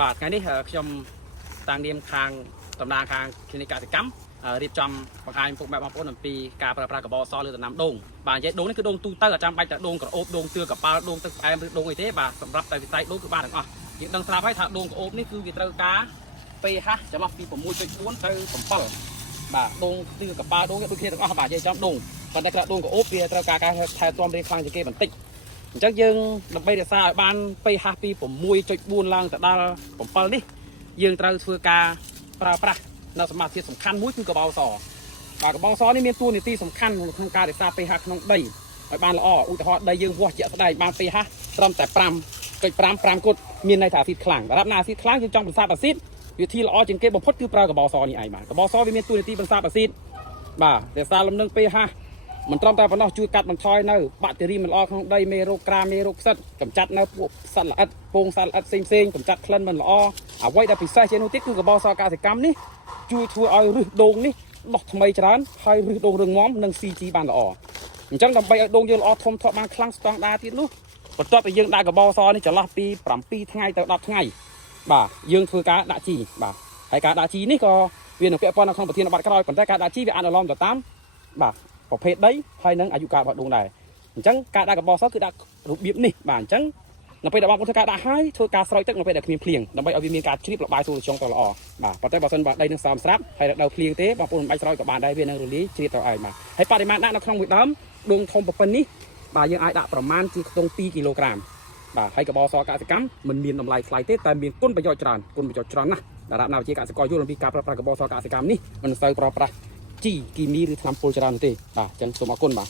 បាទថ្ងៃនេះខ្ញុំតាំងនាមខាងតំណាងខាងគណិកសិកម្មរៀបចំបង្ហាញពុកម៉ែបងប្អូនអំពីការប្រើប្រាស់កបសលើដំណាំដូងបាទនិយាយដូងនេះគឺដូងទូទៅអត់ចាំបាច់តែដូងក្រអូបដូងទឿកប៉ាល់ដូងទឹកផ្អែមឬដូងអីទេបាទសម្រាប់តែវិស័យដូងគឺបានទាំងអស់យើងដឹងស្រាប់ហើយថាដូងក្រអូបនេះគឺវាត្រូវការ pH ចំពី 6.4 ទៅ 7 បាទដូងទឿកប៉ាល់ដូងវាដូចគ្នាទាំងអស់បាទនិយាយចំដូងប៉ុន្តែក្រៅដូងក្រអូបវាត្រូវការការថែទាំរៀងខ្លាំងជាងគេបន្តិចអញ្ចឹងយើងដើម្បីរក្សាឲ្យបាន pH ពី 6.4 ឡើងទៅដល់ 7 នេះយើងត្រូវធ្វើការប្រើប្រាស់នៅសមាសធាតុសំខាន់មួយគឺកបោសបាទកបោសនេះមានតួនាទីសំខាន់ក្នុងការរក្សា pH ក្នុងដីឲ្យបានល្អឧទាហរណ៍ដីយើងវាស់ជាក់ស្ដែងបាន pH ត្រឹមតែ 5.5 គត់មានន័យថាអាស៊ីតខ្លាំងសម្រាប់ណាអាស៊ីតខ្លាំងយើងចង់បន្សាបអាស៊ីតវិធីល្អជាងគេបំផុតគឺប្រើកបោសនេះឯងបាទកបោសវាមានតួនាទីបន្សាបអាស៊ីតបាទរក្សាលំនឹង pH មិនត្រឹមតែប៉ុណ្ណោះជួយកាត់បន្ថយនៅបាក់តេរីមិនល្អក្នុងដីមេរោគក្រាមេរោគផ្សិតកម្ចាត់នៅពួកសត្វល្អិតពងសត្វល្អិតផ្សេងៗកម្ចាត់ក្លិនមិនល្អអ្វីដែលពិសេសជាងនោះទៀតគឺកបោសកសិកម្មនេះជួយធ្វើឲ្យឫសដូងនេះដុះថ្មីច្រើនហើយឫសដូងរឹងមាំនិង CG បានល្អអញ្ចឹងដើម្បីឲ្យដូងយើងល្អធំធាត់បានខ្លាំងស្តង់ដារទៀតនោះបន្ទាប់ពីយើងដាក់កបោសនេះចន្លោះពី7ថ្ងៃទៅ10ថ្ងៃបាទយើងធ្វើការដាក់ជីបាទហើយការដាក់ជីនេះក៏វានឹងពាក់ព័ន្ធនៅក្នុងប្រធានបទក្រោយប៉ុន្តែការដាក់ជីវាអនុលោមទៅតាមបាទប្រភេទដីហើយនឹងអាយុកាលរបស់ដូងដែរអញ្ចឹងការដាក់កបោសគឺដាក់របៀបនេះបាទអញ្ចឹងនៅពេលដែលបងប្អូនធ្វើការដាក់ហើយធ្វើការស្រោចទឹកនៅពេលដែលគ្មានភ្លៀងដើម្បីឲ្យវាមានការជ្រាបរបាយសូរចុងទៅល្អបាទប៉ុន្តែបើសិនបើដីនឹងសមស្រាប់ហើយរដូវភ្លៀងទេបងប្អូនមិនបាច់ស្រោចក៏បានដែរវានឹងរលាយជ្រាបទៅឯងបាទហើយបរិមាណដាក់នៅក្នុងមួយដើមដូងធំប៉ុណ្ណេះបាទយើងអាចដាក់ប្រមាណជាខ្ទង់2 គីឡូក្រាមបាទហើយកបោសកសិកម្មមិនមានតម្លៃថ្លៃទេតែមានគុណប្រយោជន៍ច្រើនណាស់សម្រាប់ណាវិជាកសិករយល់អំពីការប្រើប្រាស់កបោសកសិកម្មនេះមិនសូវប្រើប្រាស់ជីគីមីឬថ្នាំពុលច្រើនទេបាទអញ្ចឹងសូមអរគុណបាទ